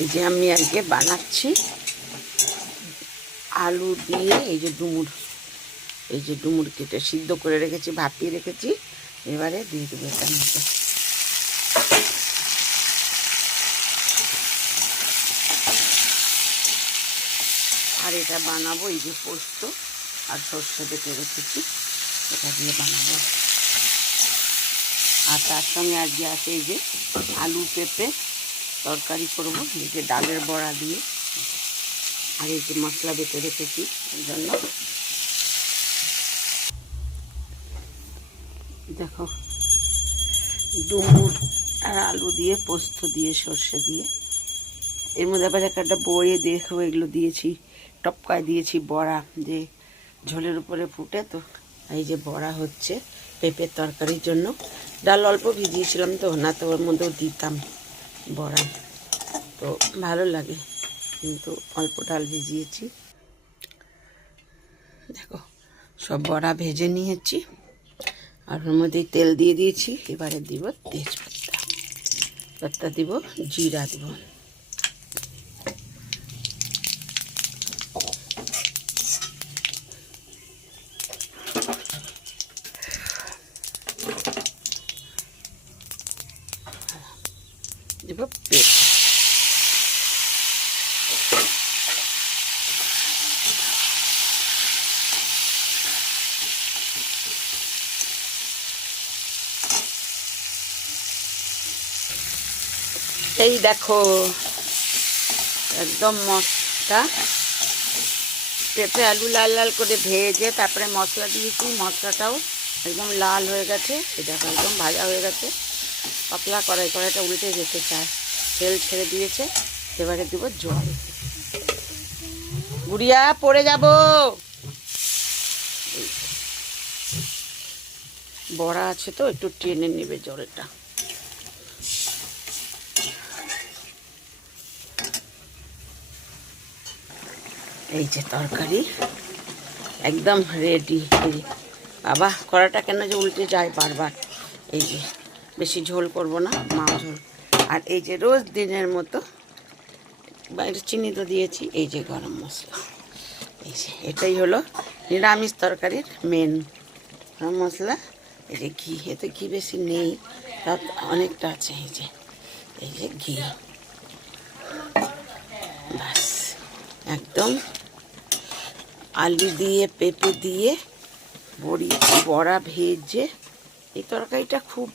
এই যে আমি আজকে বানাচ্ছি আলু দিয়ে এই যে ডুমুর কেটে সিদ্ধ করে রেখেছি, ভাপিয়ে রেখেছি। এবারে দিয়ে দেবো এটার মধ্যে। আর এটা বানাবো এই যে পোস্ত আর সর্ষে বেটে রেখেছি, এটা দিয়ে বানাবো। আর তার সঙ্গে আজকে আছে এই যে আলু পেঁপে তরকারি করবো, এই যে ডালের বড়া দিয়ে। আর এই যে মশলা বেটে রেখেছি এর জন্য। দেখো ডুমুর আর আলু দিয়ে পোস্ত দিয়ে সর্ষে দিয়ে, এর মধ্যে আবার একটা বড়ে দেখো এগুলো দিয়েছি, টপকায় দিয়েছি বড়া, যে ঝোলের উপরে ফুটে। তো এই যে বড়া হচ্ছে পেঁপের তরকারির জন্য। ডাল অল্প ভিজিয়েছিলাম তো, না তো ওর মধ্যেও দিতাম বড়া, তো ভালো লাগে, কিন্তু অল্প ডাল ভিজিয়েছি। দেখো সব বড়া ভেজে নিয়েছি, আর ওর মধ্যে তেল দিয়ে দিয়েছি। এবারে দিব তেজপাতা দিব, জিরা দিব। দেব পেঁপে। এই দেখো একদম মশলা, পেঁপে আলু লাল লাল করে ভেজে তারপরে মশলা দিয়েছি, মশলাটাও একদম লাল হয়ে গেছে। এই দেখো একদম ভাজা হয়ে গেছে। পাতলা কড়াইটা উল্টে যেতে চায়, তেল ছেড়ে দিয়েছে। এবারে দেবো জল। গুড়িয়া পড়ে যাব। বড়া আছে তো একটু টেনে নেবে জলটা। এই যে তরকারি একদম রেডি। বাবা কড়াটা কেন যে উল্টে যায় বারবার। এই যে বেশি ঝোল করব না, মাও ঝোল। আর এই যে রোজ দিনের মতো বাইরে চিনি তো দিয়েছি, এই যে গরম মশলা। এই যে এটাই হলো নিরামিষ তরকারির মেন গরম মশলা। এই যে ঘি, এতে ঘি বেশি নেই, তার অনেকটা আছে। এই যে ঘি, ব্যাস একদম আলু দিয়ে পেঁপে দিয়ে বড়া ভেজে এই তরকারিটা খুব